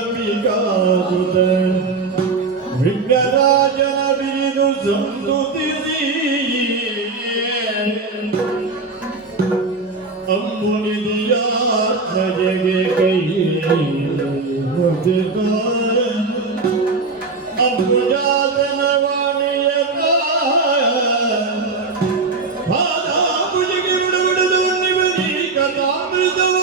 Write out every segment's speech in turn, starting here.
ಭಕ್ತಿಯೊಳಪಿಗಾದುದ ವಿಘ್ನರಾಜನ ಬಿರಿದು ಸಂತುತಿಸಿ ಅಮ್ಮುನಿದಿಯಾತ್ಮಜಗೆ ಕೈ ಹೊಡೆದ ಅಮ್ಮುಜಾತನ ವಾಣಿಯ ಪಾದಾಪುಜಿಗೆ ಬಿಡುವುದು ನಿವದಿ ಕಥಾಮೃತವ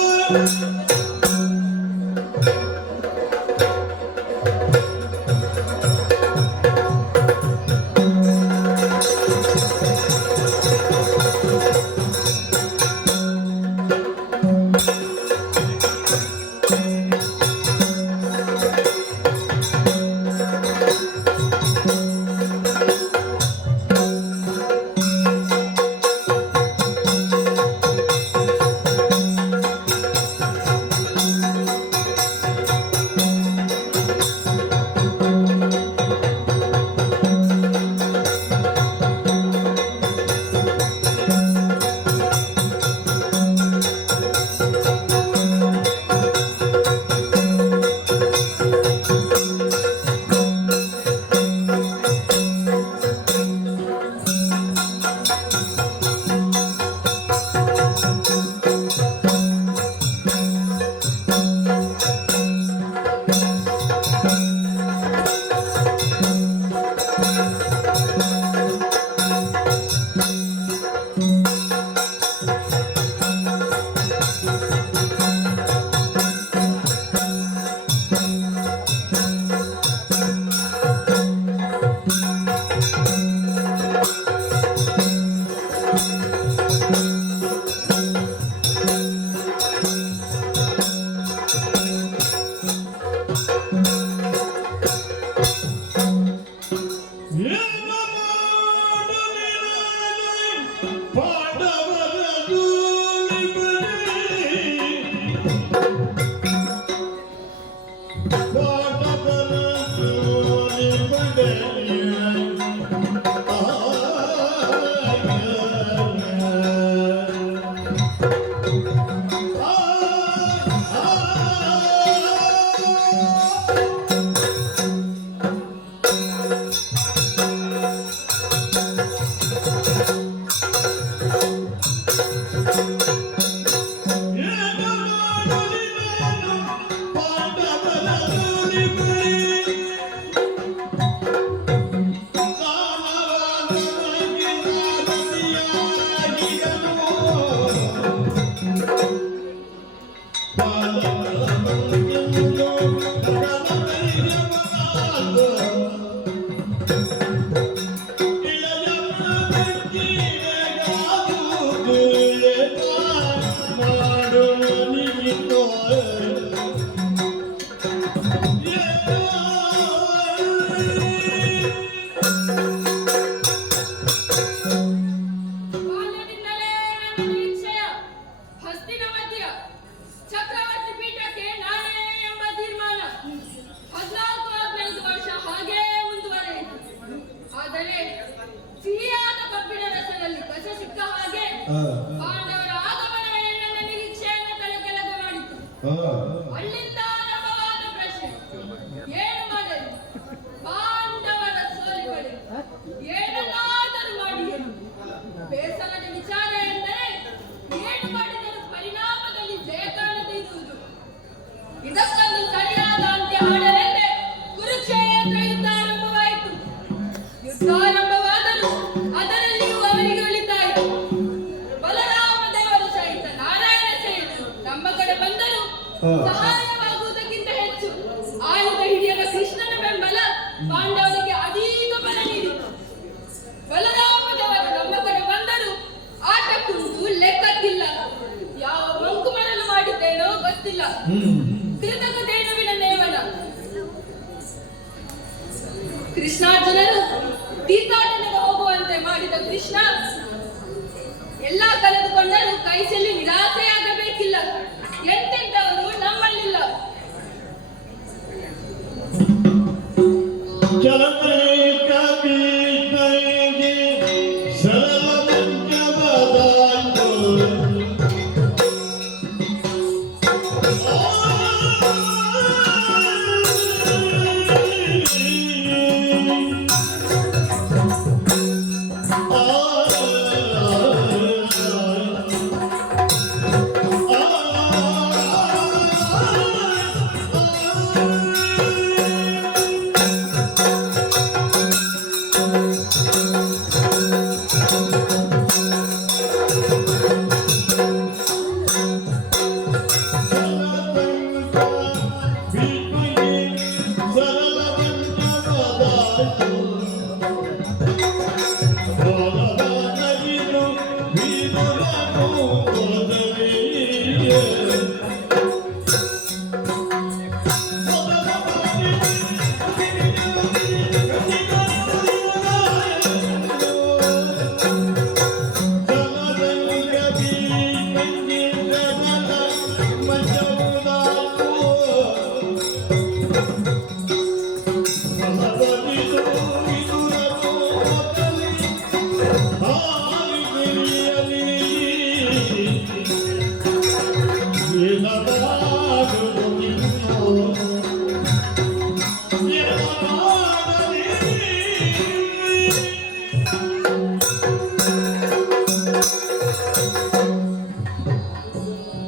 ಪಾಂಡವರ ಆಗಮನವೇ ನನ್ನ ನಿರೀಕ್ಷೆಯನ್ನು ತಲೆಕೆಳಗೆ ಮಾಡಿತು. ಅಲ್ಲಿಂದ ಆರಂಭವಾದ ಪ್ರಶ್ನೆ, ಏನು ಮಾಡಲಿ? ಪಾಂಡವರ ಸೋಲಿಗೆ ಏನನ್ನಾದರೂ ಮಾಡಿಯನು. ಬೇಸರದ ವಿಚಾರ ಎಂದರೆ ಏನು ಮಾಡಿದರೂ ಪರಿಣಾಮದಲ್ಲಿ ಜಯ ಕಾಣದೇ ಇರುವುದು. ಇದಕ್ಕೊಂದು ಸರಿಯಾದ ಅಂತ್ಯ ಹಾಡಲೆಂದೇ ಕುರುಕ್ಷೇತ್ರ ಯುದ್ಧ ಆರಂಭವಾಯಿತು. ಯುದ್ಧ ಆರಂಭವಾದರೂ ಅದರಲ್ಲಿಯೂ ಅವರಿಗೆ ಉಳಿತಾಯಿತು. ಬಲರಾಮ ದೇವರು ಸಹಿತ ನಾರಾಯಣ ಸೇನೆಯು ನಮ್ಮ ಕಡೆ ಬಂದರೂ ಸಹಾಯವಾಗುವುದಕ್ಕಿಂತ ಹೆಚ್ಚು ಆಯುಧ ಹಿಡಿಯದ ಕೃಷ್ಣನ ಬೆಂಬಲ ಪಾಂಡವರಿಗೆ ಅಧಿಕ ಬಲ ನೀಡಿತು. ಬಲರಾಮ ದೇವರು ನಮ್ಮ ಕಡೆ ಬಂದರೂ ಆಟಕ್ಕುಂಟು ಲೆಕ್ಕಕ್ಕಿಲ್ಲ. ಯಾವ ಮಂಕುಮರಲು ಮಾಡಿದ್ದೇನೋ ಗೊತ್ತಿಲ್ಲ. ಕೃತಕದೇನುವಿನ ನೇವನ. ಕೃಷ್ಣಾರ್ಜುನರು ತೀರ್ಥಾಟನೆಗೆ ಹೋಗುವಂತೆ ಮಾಡಿದ ಕೃಷ್ಣ ಸರಳ ಮಂಜವಾದಾಯ್ತು.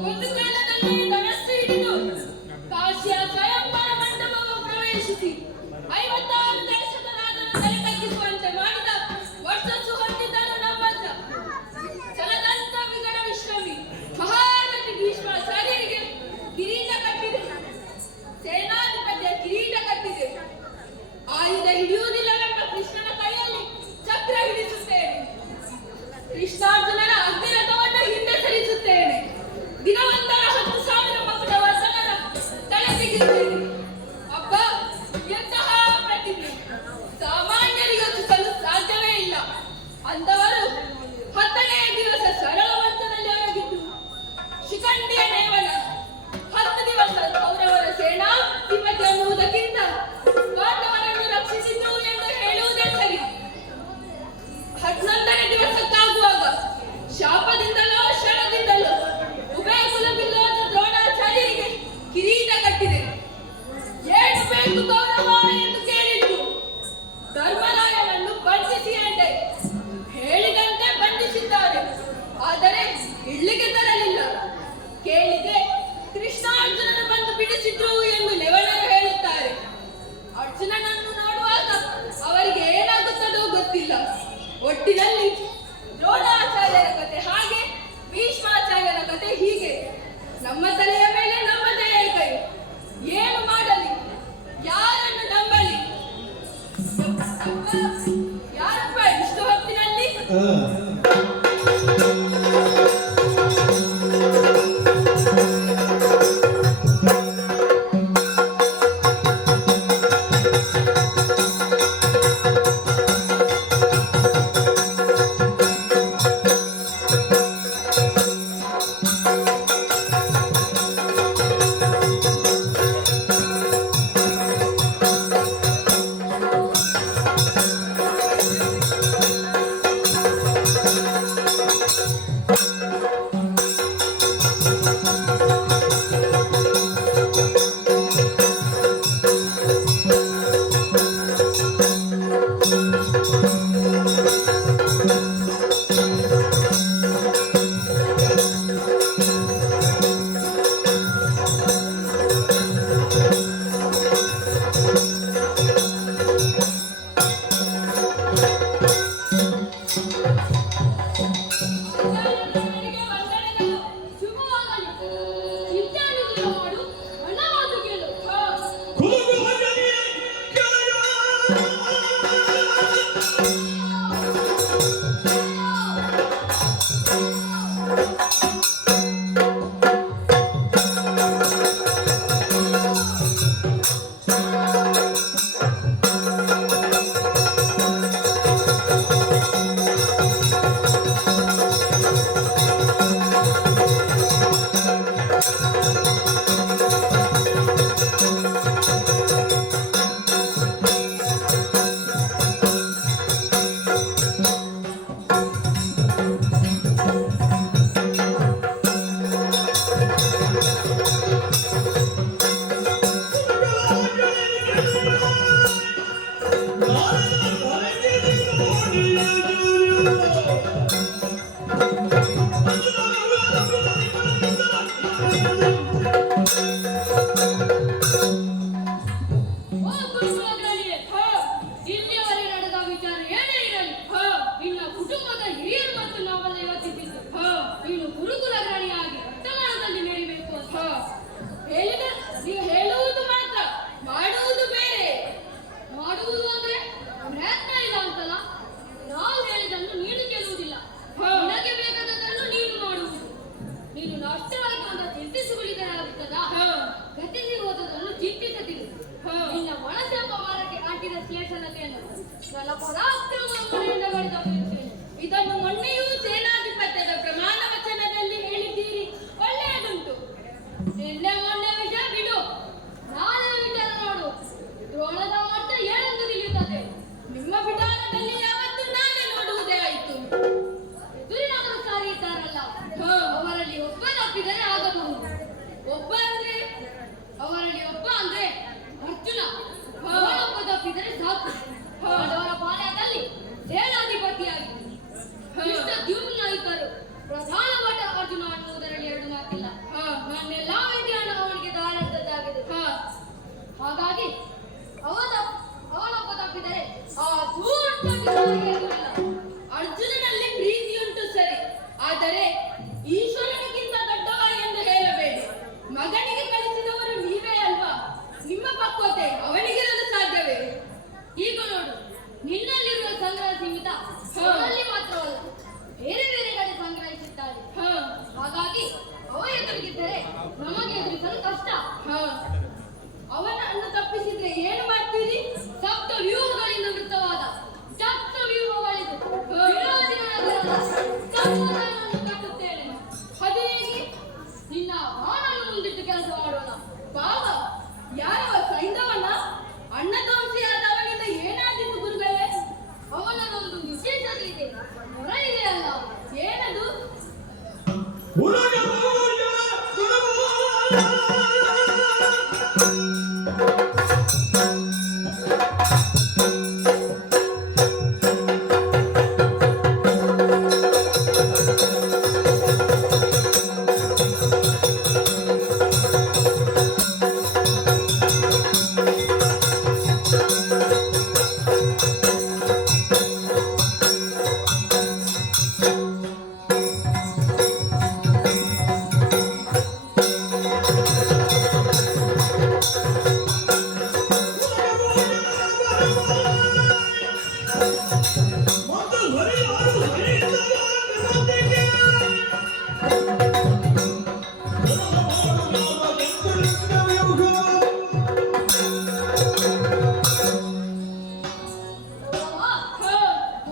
ಒಂದು ಕಾಲದಲ್ಲಿ ಧನಸ್ಸು ಹಿಡಿದು ಕಾಶಿಯ ಸ್ವಯಂವರ ಮಂಟಪವು ಪ್ರವೇಶಿಸಿ 56 ದೇಶದ ರಾಜನ ತಲೆ ತಗ್ಗಿಸುವಂತೆ ಮಾಡಿದ ವರ್ಷಸ್ಸು ಹೊಂದಿದ್ದನು ನಮ್ಮಜ್ಜ. ಚಲದಂತ ವಿಗಡ ವಿಶ್ರಮಿ ಮಹಾರಥಿ ಭೀಷ್ಮಾಚಾರ್ಯರಿಗೆ ಕಿರೀಟ ಕಟ್ಟಿದೆ, ಸೇನಾಧಿಪತಿಯ ಕಿರೀಟ ಕಟ್ಟಿದೆ. ಆಯುಧ ಹಿಡಿಯುವುದಿಲ್ಲವೆಂಬ ಕೃಷ್ಣನ ಕೈಯಲ್ಲಿ ಚಕ್ರ ಹಿಡಿಸುತ್ತೇನೆ, ಕೃಷ್ಣಾರ್ಜುನರ ಅಗ್ನಿರಥವನ್ನು ಹಿಂದೆ ಸರಿಸುತ್ತೇನೆ, ದಿನವೊಂದರ 10,000 ಮಕ್ಕಳ ವಸನರ ತಲೆ ತೆಗೆಯುತ್ತೇನೆ. ಅಬ್ಬ, ಎಂತಹ ಪ್ರತಿಭೆ! ಸಾಮಾನ್ಯರಿಗೆ ಯೋಚಿಸಲು ಸಾಧ್ಯವೇ ಇಲ್ಲ. ಅಂದವರು 10ನೇ ದಿವಸ ಸರಳವಂತದಲ್ಲಿ ಒಳಗಿದ್ದು ಶಿಖಂಡಿಯ ನೇವನ 10 ದಿವಸ ಕೌರವರ ಸೇನಾಧಿಪತಿ ಅನ್ನುವುದಕ್ಕಿಂತ ಪಾಂಡವರನ್ನು ರಕ್ಷಿಸಿದ್ದು ಎಂದು ಹೇಳುವುದೇ ಸರಿ. 11ನೇ ದಿವಸಕ್ಕಾಗುವಾಗ ಶಾಪದಿಂದಲೋ ಶರದಿಂದಲೋ ಉಭಯ ಕುಲಬಿಲ್ಲವಾದ ದ್ರೋಣಾಚಾರ್ಯರಿಗೆ ಕಿರೀಟ ಕಟ್ಟಿದೆ. ಏನು ಬೇಕು ಕೌರವ ಎಂದು ಕೇಳಿದ್ದು. ಧರ್ಮರಾಯನನ್ನು ಬಂಧಿಸಿ ಎಂದೆ. ಹೇಳಿದಂತೆ ಬಂಧಿಸಿದ್ದಾರೆ, ಆದರೆ ಇಲ್ಲಿಗೆ ತರಲಿಲ್ಲ. ಕೇಳಿದೆ, ಕೃಷ್ಣಾರ್ಜುನನು ಬಂದು ಬಿಡಿಸಿದ್ರು ಎಂದು ಲೆವಣರು ಹೇಳುತ್ತಾರೆ. ಅರ್ಜುನನನ್ನು ನೋಡುವಾಗ ಅವರಿಗೆ ಏನಾಗುತ್ತದೋ ಗೊತ್ತಿಲ್ಲ. ಒಟ್ಟಿನಲ್ಲಿ ದ್ರೋಣಾಚಾರ್ಯರ ಕತೆ ಹಾಗೆ, ಭೀಷ್ಮಾಚಾರ್ಯರ ಕತೆ ಹೀಗೆ. ನಮ್ಮ ತಲೆಯ ಮೇಲೆ ನಮ್ಮದೇ ಕೈ. ಏನು ಮಾಡಲಿ, ಯಾರನ್ನು ನಂಬಲಿ? ಯಾರಪ್ಪ ಇಷ್ಟು ಹೊತ್ತಿನಲ್ಲಿ? ಪ್ರಧಾನ ಭಟ ಅರ್ಜುನ ಅನ್ನುವುದರಲ್ಲಿ ಎರಡು ಮಾತಿಲ್ಲ. ನನ್ನೆಲ್ಲ ವಿದ್ಯಾನ ಅವನಿಗೆ ದಾರಂತದ್ದಾಗಿದೆ. ಹಾಗಾಗಿ ಅವನೊಬ್ಬ ತಪ್ಪಿದರೆ ಆ ಧೂರ್ತನಿಗೆ ಎದುರಿಲ್ಲ. ಅರ್ಜುನನಲ್ಲಿ ಪ್ರೀತಿಯುಂಟು ಸರಿ, ಆದರೆ ಈಶ್ವರನಿಗಿಂತ ದೊಡ್ಡವ ಎಂದು ಹೇಳಬೇಡಿ. ಮಗನಿಗೆ ಕಲಿಸಿದವರು ನೀವೇ ಅಲ್ವಾ? ನಿಮ್ಮ ಪಕ್ವತೆ ಅವನಿಗಿರಲು ಸಾಧ್ಯವೇ? ಈಗ ನೋಡು, ನಿನ್ನಲ್ಲಿರುವ ಸಂಗ್ರಹ ಸೀಮಿತ ಅವನಲ್ಲಿ ಮಾತ್ರವಲ್ಲ, ಬೇರೆ ಬೇರೆ ಕಡೆ ಸಂಗ್ರಹಿಸಿದ್ದಾರೆ. ಹಾಗಾಗಿ ಅವ ಎದುರಿಗಿದ್ದರೆ ನಮಗೆ ಎದುರಿಸಲು ಕಷ್ಟ. ಅವನನ್ನು ತಪ್ಪಿಸಿದ್ರೆ ಏನು ಮಾಡ್ತೀರಿ? ಸಪ್ತ ವ್ಯೂಹಗಳಿಂದ ವೃತ್ತವಾದ ಸಪ್ತ ವ್ಯೂಹಗಳಿಂದ ವಿರೋಧಿಗಳ ವಿರುದ್ಧ ಸಂಪೂರ್ಣವನ್ನು ಕಟ್ಟುತ್ತೇನೆ. ಅದು ಹೇಗೆ? ನಿನ್ನ ಬಾಣನ್ನು ಮುಂದಿಟ್ಟು ಕೆಲಸ ಮಾಡೋಣ. ಬಾವ ಯಾರವ? ಸೈಂಧವನ ಅಣ್ಣ ತೋರಿಸಿಯಾದವನಿಂದ ಏನಾದಿತ್ತು ಗುರುಗಳೇ? ಅವನದೊಂದು ವಿಶೇಷತೆ ಇದೆ, ಹೊರ ಇದೆ ಅಲ್ಲ. ಏನದು?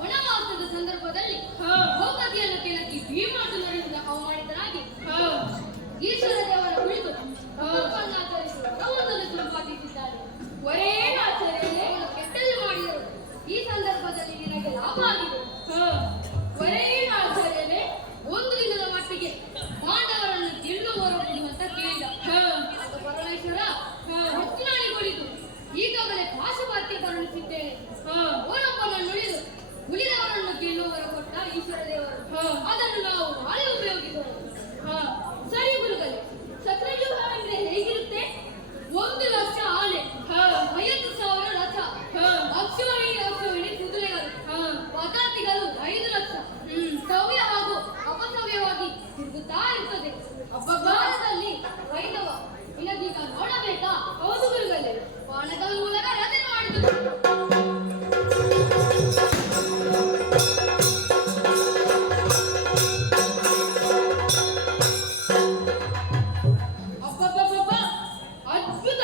ವನವಾಸದ ಸಂದರ್ಭದಲ್ಲಿ ದ್ರೌಪದಿಯನ್ನು ಕೆಳಕಿ ಭೀಮಾರ್ಜುನರಿಂದ ಅವಮಾನಿತನಾಗಿ ಈಶ್ವರ ದೇವರ ಕುರಿತು ಆಚರಿಸುವ ವರವೊಂದನ್ನು ಸಂಪಾದಿಸಿದ್ದಾರೆ. ವರೇನಾಚಾರ್ಯರೇ, ಅವನು ಕೆಟ್ಟಲ್ಲಿ ಮಾಡಿದರು. ಈ ಸಂದರ್ಭದಲ್ಲಿ ನಿನಗೆ ಲಾಭ ಆಗಿದೆ. ವರೇನಾಚಾರ್ಯರೇ, ಒಂದು ದಿನದ ಮಟ್ಟಿಗೆ ಪಾಂಡವರನ್ನು ಗೆಲ್ಲುವವರು ಅಂತ ಕೇಳಿದ. ಆಗ ಪರಮೇಶ್ವರ ರತ್ನಾಳಿಗೊಳಿದು ಈಗಾಗಲೇ ಪಾಶುಪಾತ್ಯ ಕರುಣಿಸಿದ್ದೇನೆ. ಓನಪ್ಪನನ್ನು ಉಳಿದು ಉಳಿದವರನ್ನು ಗೆಲ್ಲುವವರ ಕೊಟ್ಟ ಈಶ್ವರ ದೇವರು. ಅದನ್ನು ನಾವು ನಾಳೆ ಉಪಯೋಗಿಸೋಣ. ಸರಿ ಗುರುಗಳೇ, ಸತ್ರವ್ಯೂಹವೆಂದ್ರೆ ಹೇಗಿರುತ್ತೆ? 1,00,000 ಆನೆ, 50,000 ರಥ, ಅಕ್ಷೋಹಿಣಿ ಕುದುರೆಗಳು, ಪದಾರ್ಥಿಗಳು 5,00,000. ಸವ್ಯ ಹಾಗೂ ಅಪಸವ್ಯವಾಗಿ ತಿರುಗುತ್ತಾ ಇರ್ತದೆ. ಭಾರತದಲ್ಲಿ ವೈಭವ ನಿನಗೀಗ ನೋಡಬೇಕಾ? ಹೌದು ಗುರುಗಳೇ. ಬಾಣಗಳ ಮೂಲಕ ರಚನೆ ಮಾಡಿದರು. ಅಬ್ಬಬ್ಬಬ್ಬ, ಅದ್ಭುತ!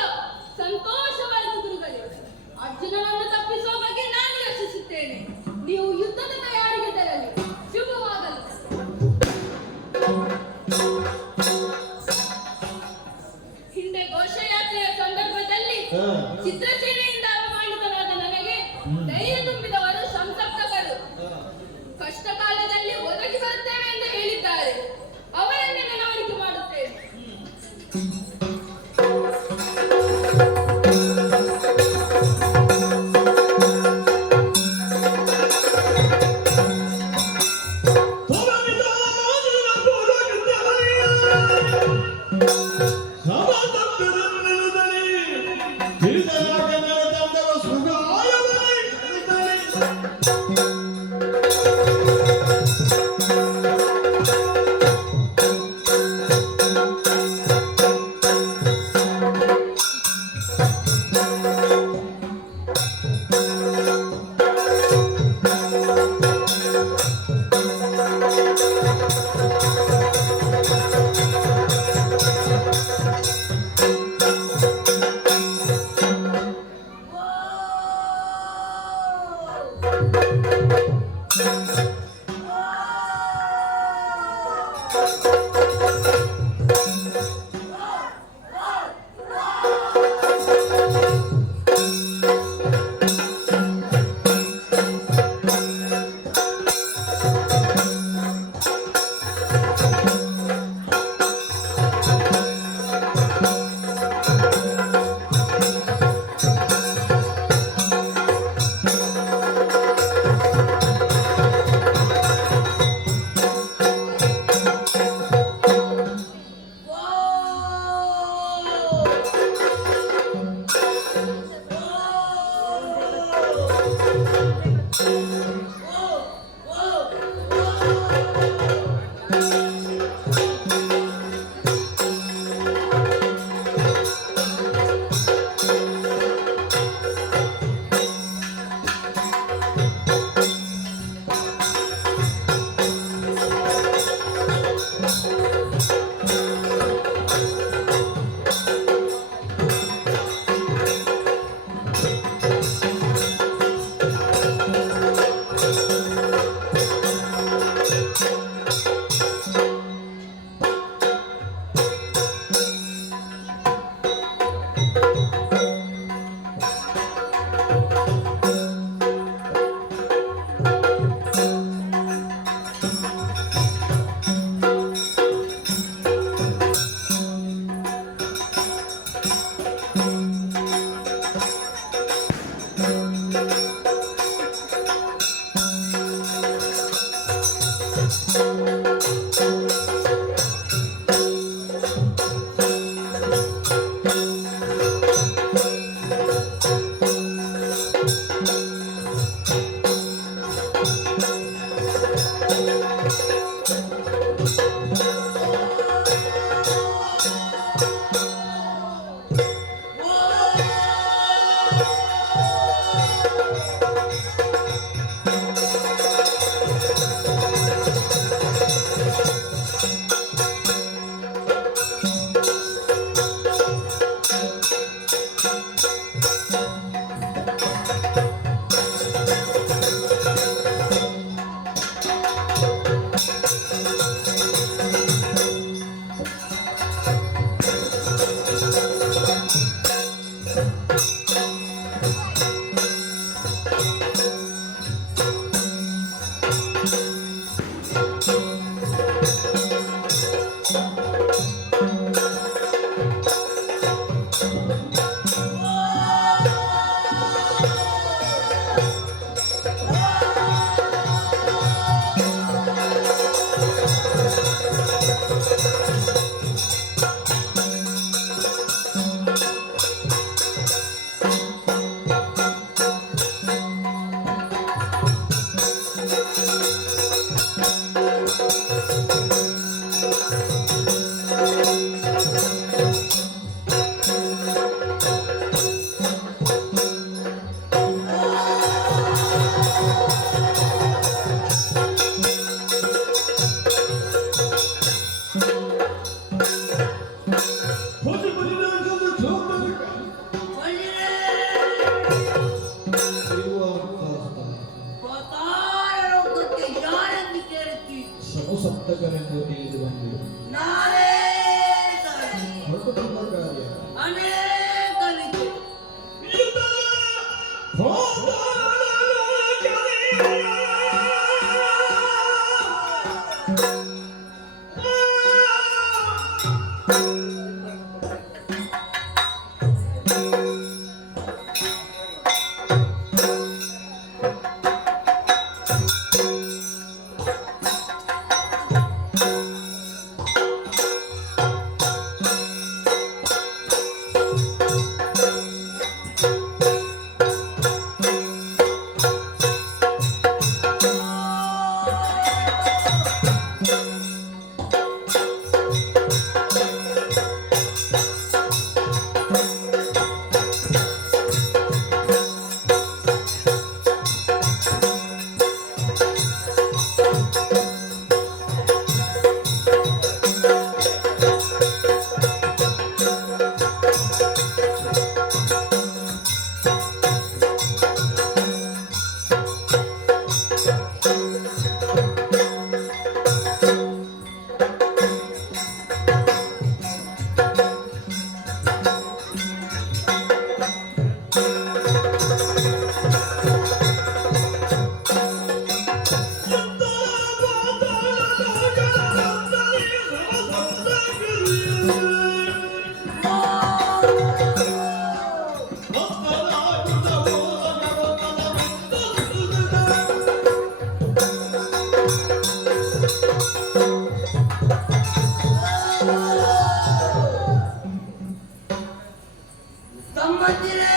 ಸಂತೋಷವಾಯಿತು ಗುರುಗಳೇ. ಅರ್ಜುನನನ್ನು ತಪ್ಪಿಸುವ ಬಗ್ಗೆ ನಾನು ಯೋಚಿಸುತ್ತೇನೆ. ನೀವು ಯುದ್ಧದ ತಯಾರಿಗೆ ತೆರಳಿ. ಶುಭವಾಗಲಿ. ಹಿಂದೆ ಘೋಷಯಾತ್ರೆಯ ಸಂದರ್ಭದಲ್ಲಿ ಚಿತ್ರಸೇನೆಯಿಂದ ಅವಮಾನಿತನಾದ ನನಗೆ ಧೈರ್ಯ ತುಂಬಿದವರು ಸಂಸಪ್ತಕರು. ಕಷ್ಟ ಕಾಲದಲ್ಲಿ ಒದಗಿ ಬರುತ್ತೇವೆ ಎಂದು ಹೇಳಿದ್ದಾರೆ. ಅವರನ್ನೇ ಮನವರಿಕೆ ಮಾಡುತ್ತೇವೆ. ಸಪ್ತಕರೆಂದು ತಿಳಿದು ಬಂದಿದೆ. ಹೊರಟು ಬಂದ ಕಾರ್ಯ ಅನೇಕ ವಿದ್ಯೆ ತಮ್ಮಂದಿರೇ,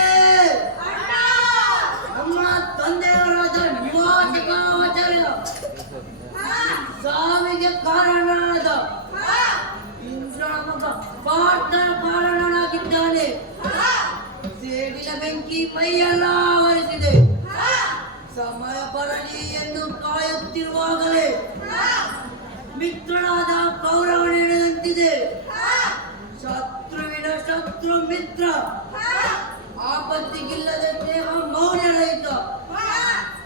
ನಮ್ಮ ತಂದೆಯವರಾದ ನಿವಾಸಿಕಾಚಾರ್ಯ ಸಾವಿಗೆ ಕಾರಣನಾದ ಇಂದ್ರನ ಮಗ ಪಾರ್ಥನ ಕಾರಣನಾಗಿದ್ದಾನೆ. ಸೇಡಿನ ಬೆಂಕಿ ಮೈಯೆಲ್ಲ ಆವರಿಸಿದೆ. ಸಮಯ ಬರಲಿ ಎಂದು ಕಾಯುತ್ತಿರುವಾಗಲೇ ಮಿತ್ರನಾದ ಕೌರವನ ಹಿಡಿದಂತಿದೆ. ಶತ್ರುವಿನ ಶತ್ರು ಮಿತ್ರ, ಆಪತ್ತಿಗಿಲ್ಲದ ಸ್ನೇಹ ಮೌಲ್ಯರಹಿತ.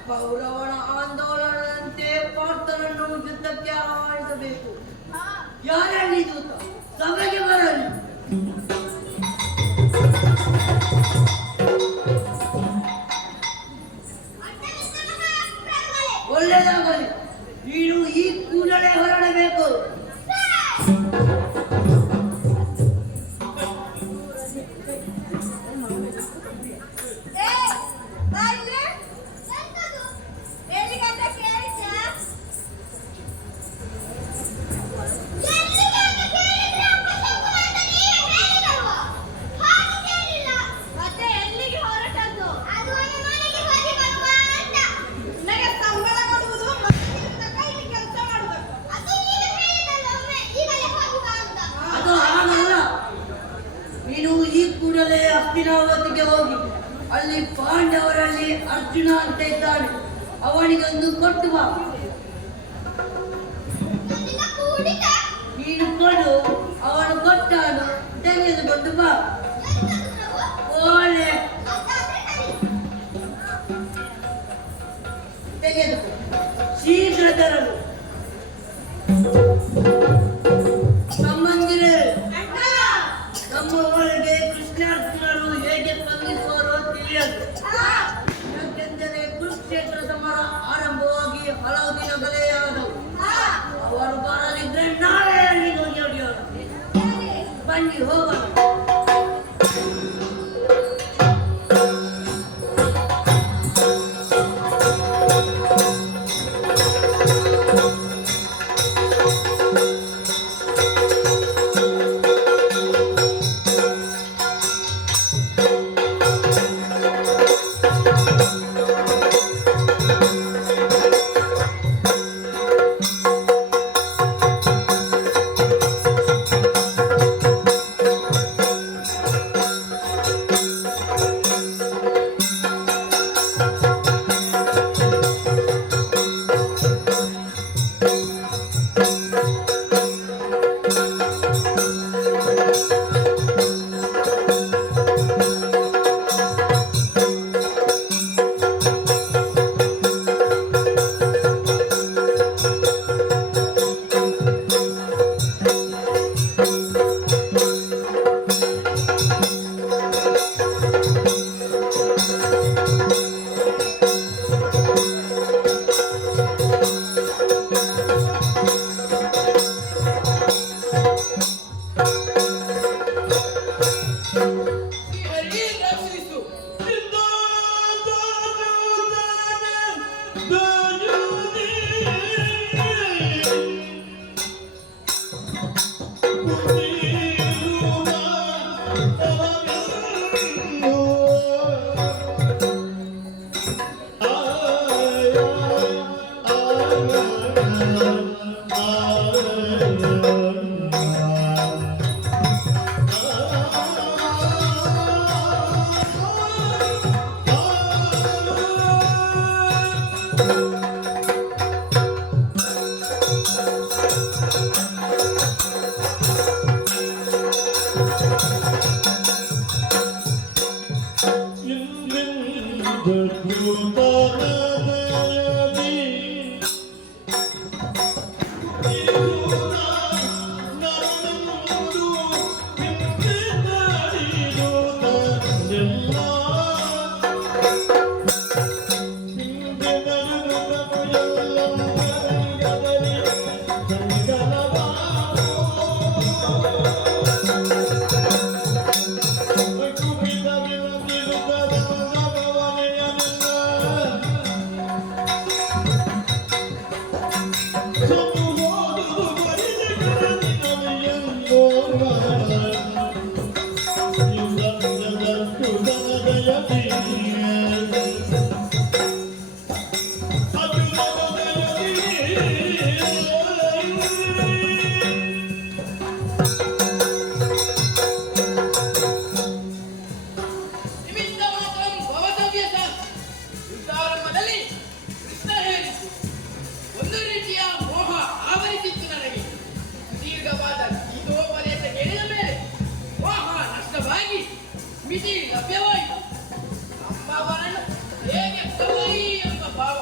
ಕೌರವನ ಆಂದೋಲನದಂತೆ ಪಾರ್ಥನನ್ನು ಯುದ್ಧಕ್ಕೆ ಆಹ್ವಾನಿಸಬೇಕು. ಯಾರಲ್ಲಿ ದೂತ ಸಭೆಗೆ ಬರಲಿ. ಒಳ್ಳೆಯದಾಗಲಿ, ನೀನು ಈ ಕೂಡಲೇ ಹೊರಡಬೇಕು. ಹಸ್ತಿನಾವತಿಗೆ ಹೋಗಿ ಅಲ್ಲಿ ಪಾಂಡವರಲ್ಲಿ ಅರ್ಜುನ ಅಂತ ಇದ್ದಾನೆ, ಅವನಿಗೆ ಒಂದು ಕೊಟ್ಟು ಬಾ. ನೀನು ಕೊಡು, ಅವನು ಕೊಟ್ಟಾನು, ತೆಗೆದುಕೊಂಡು ಬಾ. ಓಲೆ ತೆಗೆದುಕೊ, ಶೀಘ್ರ ತರಲು. ಸಂಬಂಧಿರೇ, ನಮ್ಮ ಒಳಗೆ ಕೃಷ್ಣಾರ್ಜುನರು ಹೇಗೆ ಸ್ಪಂದಿಸುವರೋ ತಿಳಿಯದು. ಯಾಕೆಂದರೆ ಕುರುಕ್ಷೇತ್ರ ಸಮರ ಆರಂಭವಾಗಿ ಹಲವು ದಿನಗಳೇ ಆದವು. ಅವರು ಬರಲಿದ್ರೆ ನಾವೇ ಅಲ್ಲಿಗೆ ಹೋಗಿ ಹೊಡೆಯೋಣ. ಬನ್ನಿ ಹೋಗೋಣ. ಮಿತಿ ಲಭ್ಯವಾಯಿತು. ನಮ್ಮವರನ್ನು ಹೇಗೆ ಕೊಲ್ಲಲಿ ಎಂಬ ಭಾವ